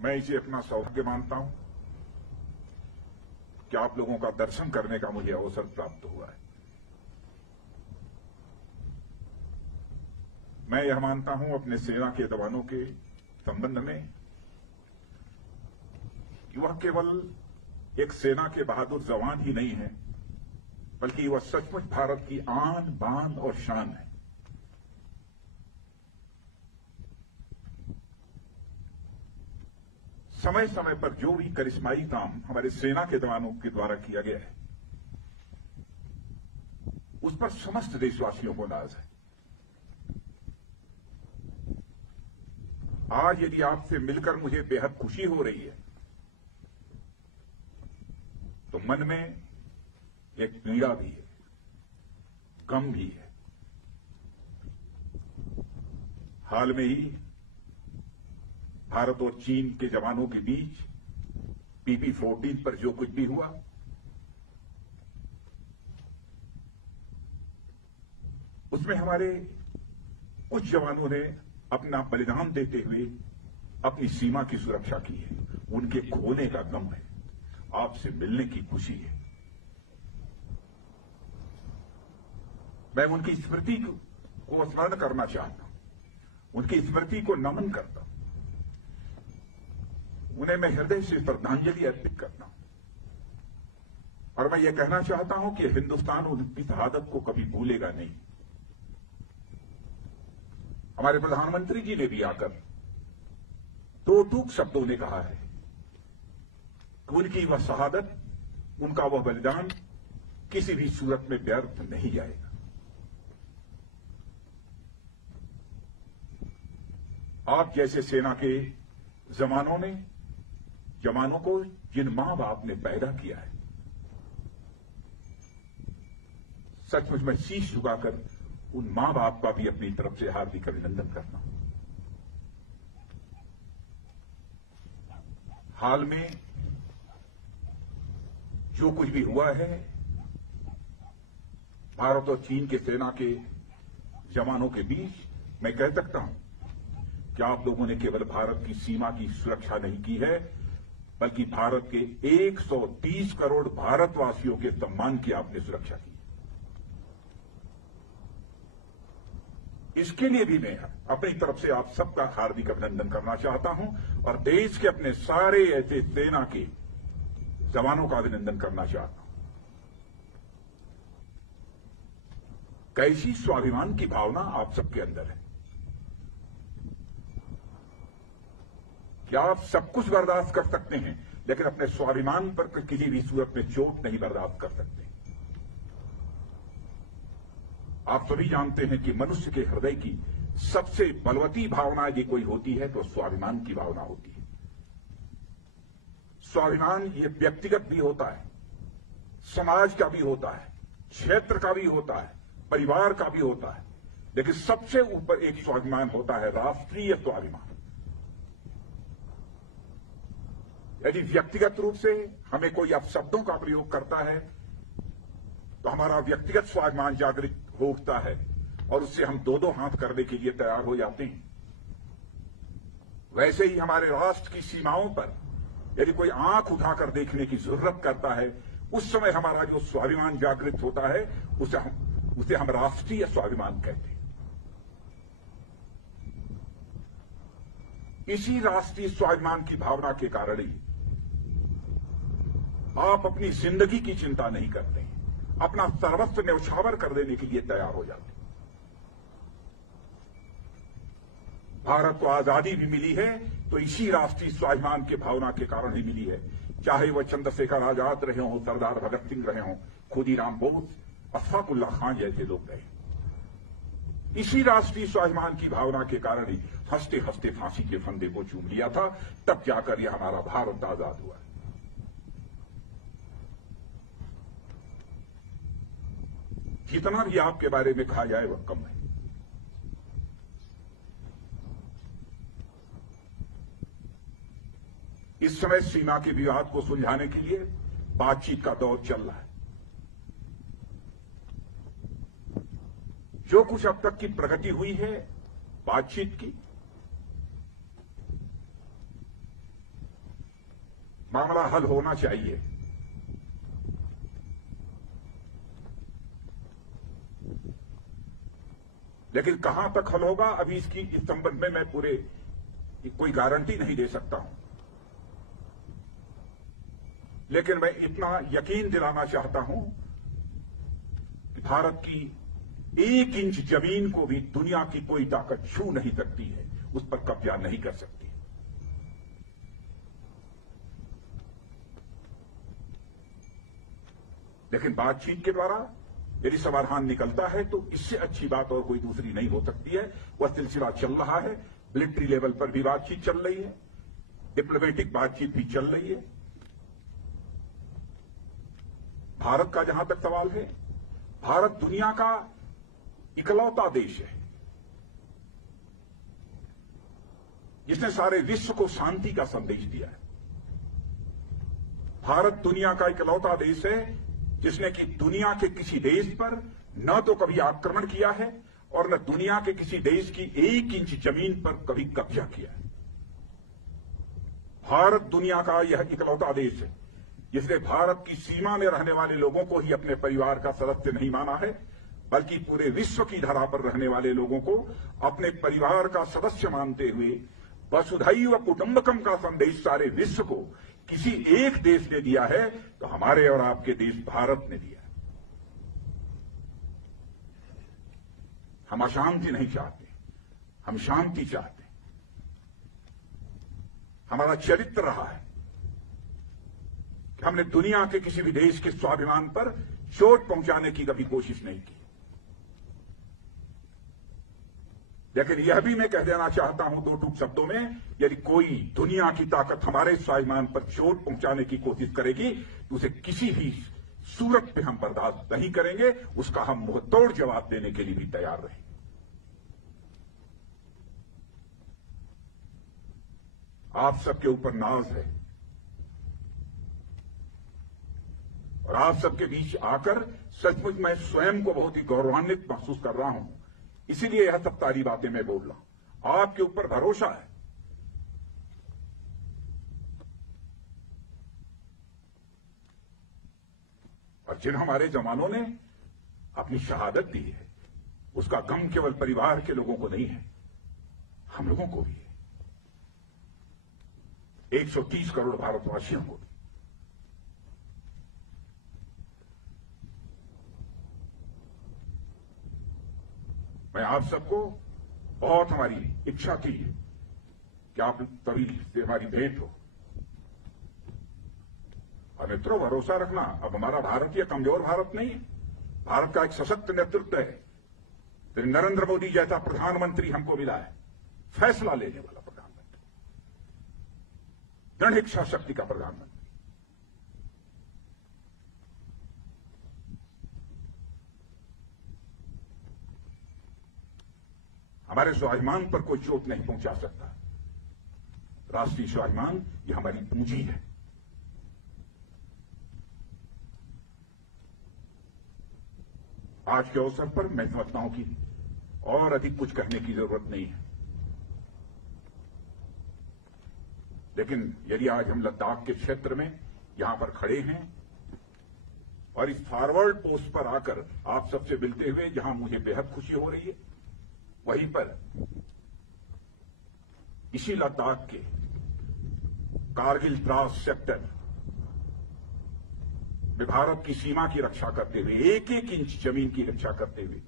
मैं इसे अपना सौभाग्य मानता हूं कि आप लोगों का दर्शन करने का मुझे अवसर प्राप्त हुआ है। मैं यह मानता हूं अपने सेना के जवानों के संबंध में कि वह केवल एक सेना के बहादुर जवान ही नहीं है, बल्कि वह सचमुच भारत की आन बान और शान है। समय समय पर जो भी करिश्माई काम हमारे सेना के जवानों के द्वारा किया गया है, उस पर समस्त देशवासियों को नाज है। आज यदि आपसे मिलकर मुझे बेहद खुशी हो रही है, तो मन में एक पीड़ा भी है, गम भी है। हाल में ही भारत और चीन के जवानों के बीच PP-14 पर जो कुछ भी हुआ, उसमें हमारे कुछ जवानों ने अपना बलिदान देते हुए अपनी सीमा की सुरक्षा की है। उनके खोने का गम है, आपसे मिलने की खुशी है। मैं उनकी स्मृति को स्मरण करना चाहता हूं, उनकी स्मृति को नमन करता हूं, उन्हें मैं हृदय से श्रद्धांजलि अर्पित करता हूं। और मैं ये कहना चाहता हूं कि हिंदुस्तान उनकी शहादत को कभी भूलेगा नहीं। हमारे प्रधानमंत्री जी ने भी आकर दो टूक शब्दों ने कहा है कि उनकी वह शहादत, उनका वह बलिदान किसी भी सूरत में व्यर्थ नहीं जाएगा। आप जैसे सेना के जवानों को जिन मां बाप ने पैदा किया है, सचमुच मैं शीश झुकाकर उन मां बाप का भी अपनी तरफ से हार्दिक अभिनंदन करता हूं। हाल में जो कुछ भी हुआ है, भारत और चीन के सेना के जवानों के बीच, मैं कह सकता हूं कि आप लोगों ने केवल भारत की सीमा की सुरक्षा नहीं की है, बल्कि भारत के 130 करोड़ भारतवासियों के सम्मान की आपने सुरक्षा की। इसके लिए भी मैं अपनी तरफ से आप सबका हार्दिक अभिनंदन करना चाहता हूं और देश के अपने सारे ऐसे सेना के जवानों का अभिनंदन करना चाहता हूं। कैसी स्वाभिमान की भावना आप सबके अंदर है। क्या आप सब कुछ बर्दाश्त कर सकते हैं, लेकिन अपने स्वाभिमान पर किसी भी सूरत में चोट नहीं बर्दाश्त कर सकते। आप सभी जानते हैं कि मनुष्य के हृदय की सबसे बलवती भावना यदि कोई होती है तो स्वाभिमान की भावना होती है। स्वाभिमान ये व्यक्तिगत भी होता है, समाज का भी होता है, क्षेत्र का भी होता है, परिवार का भी होता है, लेकिन सबसे ऊपर एक स्वाभिमान होता है, राष्ट्रीय स्वाभिमान। यदि व्यक्तिगत रूप से हमें कोई अपशब्दों का प्रयोग करता है तो हमारा व्यक्तिगत स्वाभिमान जागृत हो उठता है और उससे हम दो हाथ करने के लिए तैयार हो जाते हैं। वैसे ही हमारे राष्ट्र की सीमाओं पर यदि कोई आंख उठाकर देखने की जरूरत करता है, उस समय हमारा जो स्वाभिमान जागृत होता है उसे हम राष्ट्रीय स्वाभिमान कहते हैं। इसी राष्ट्रीय स्वाभिमान की भावना के कारण ही आप अपनी जिंदगी की चिंता नहीं करते हैं, अपना सर्वस्व न्यौछावर कर देने के लिए तैयार हो जाते हैं। भारत को आजादी भी मिली है तो इसी राष्ट्रीय स्वाभिमान के भावना के कारण ही मिली है। चाहे वह चंद्रशेखर आजाद रहे हों, सरदार भगत सिंह रहे हों, खुदीराम बोस, अशफाकुल्ला खान जैसे लोग रहे। इसी राष्ट्रीय स्वाभिमान की भावना के कारण ही हंसते हंसते फांसी के फंदे को चूम लिया था, तब जाकर यह हमारा भारत आजाद हुआ। जितना भी आपके बारे में कहा जाए वह कम है। इस समय सीमा के विवाद को सुलझाने के लिए बातचीत का दौर चल रहा है। जो कुछ अब तक की प्रगति हुई है बातचीत की, मामला हल होना चाहिए। लेकिन कहां तक हल होगा, अभी इस संबंध में मैं पूरे कोई गारंटी नहीं दे सकता हूं। लेकिन मैं इतना यकीन दिलाना चाहता हूं कि भारत की 1 इंच जमीन को भी दुनिया की कोई ताकत छू नहीं सकती है, उस पर कब्जा नहीं कर सकती। लेकिन बातचीत के द्वारा यदि समाधान निकलता है तो इससे अच्छी बात और कोई दूसरी नहीं हो सकती है। वह सिलसिला चल रहा है, मिलिट्री लेवल पर भी बातचीत चल रही है, डिप्लोमेटिक बातचीत भी चल रही है। भारत का जहां तक सवाल है, भारत दुनिया का इकलौता देश है जिसने सारे विश्व को शांति का संदेश दिया है। भारत दुनिया का इकलौता देश है जिसने कि दुनिया के किसी देश पर न तो कभी आक्रमण किया है और न दुनिया के किसी देश की 1 इंच जमीन पर कभी कब्जा किया है। भारत दुनिया का यह इकलौता देश है जिसने भारत की सीमा में रहने वाले लोगों को ही अपने परिवार का सदस्य नहीं माना है, बल्कि पूरे विश्व की धरा पर रहने वाले लोगों को अपने परिवार का सदस्य मानते हुए वसुधैव कुटुंबकम का संदेश सारे विश्व को किसी एक देश ने दिया है तो हमारे और आपके देश भारत ने दिया। हम अशांति नहीं चाहते, हम शांति चाहते। हमारा चरित्र रहा है कि हमने दुनिया के किसी भी देश के स्वाभिमान पर चोट पहुंचाने की कभी कोशिश नहीं की। लेकिन यह भी मैं कह देना चाहता हूं 2 टूक शब्दों में, यदि कोई दुनिया की ताकत हमारे स्वाभिमान पर चोट पहुंचाने की कोशिश करेगी तो उसे किसी भी सूरत पे हम बर्दाश्त नहीं करेंगे, उसका हम मुंहतोड़ जवाब देने के लिए भी तैयार रहेंगे। आप सबके ऊपर नाज है और आप सबके बीच आकर सचमुच मैं स्वयं को बहुत ही गौरवान्वित महसूस कर रहा हूं। इसीलिए यह सब सारी बातें मैं बोल रहा हूं। आपके ऊपर भरोसा है। और जिन हमारे जवानों ने अपनी शहादत दी है उसका गम केवल परिवार के लोगों को नहीं है, हम लोगों को भी है, 130 करोड़ भारतवासियों को भी। मैं आप सबको बहुत हमारी इच्छा थी कि आप तभी से हमारी भेंट हो। और मित्रों, भरोसा रखना, अब हमारा भारत ये कमजोर भारत नहीं है। भारत का एक सशक्त नेतृत्व है। तो नरेंद्र मोदी जैसा प्रधानमंत्री हमको मिला है, फैसला लेने वाला प्रधानमंत्री, दृढ़ इच्छा शक्ति का प्रधानमंत्री। हमारे स्वाभिमान पर कोई चोट नहीं पहुंचा सकता। राष्ट्रीय स्वाभिमान ये हमारी पूंजी है। आज के अवसर पर मैं समझता हूं कि और अधिक कुछ करने की जरूरत नहीं है। लेकिन यदि आज हम लद्दाख के क्षेत्र में यहां पर खड़े हैं और इस फॉरवर्ड पोस्ट पर आकर आप सबसे मिलते हुए जहां मुझे बेहद खुशी हो रही है, वहीं पर इसी लद्दाख के कारगिल द्रास सेक्टर में भारत की सीमा की रक्षा करते हुए, 1-1 इंच जमीन की रक्षा करते हुए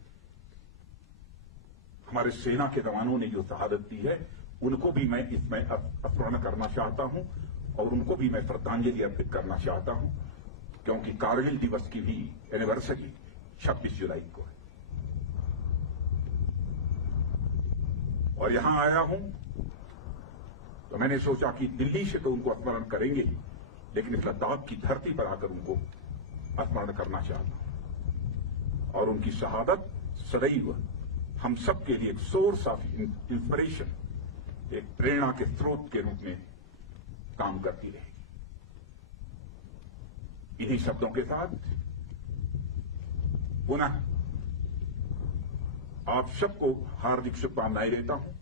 हमारे सेना के जवानों ने जो शहादत दी है, उनको भी मैं इसमें स्मरण करना चाहता हूं और उनको भी मैं श्रद्धांजलि अर्पित करना चाहता हूं, क्योंकि कारगिल दिवस की भी एनिवर्सरी 26 जुलाई को है। और यहां आया हूं तो मैंने सोचा कि दिल्ली से तो उनको स्मरण करेंगे, लेकिन इस लद्दाख की धरती पर आकर उनको स्मरण करना चाहता हूं। और उनकी शहादत सदैव हम सबके लिए एक सोर्स ऑफ इंस्पिरेशन, एक प्रेरणा के स्रोत के रूप में काम करती रहेगी। इन्हीं शब्दों के साथ पुनः आप सबको हार्दिक शुभकामनाएं देता हूं।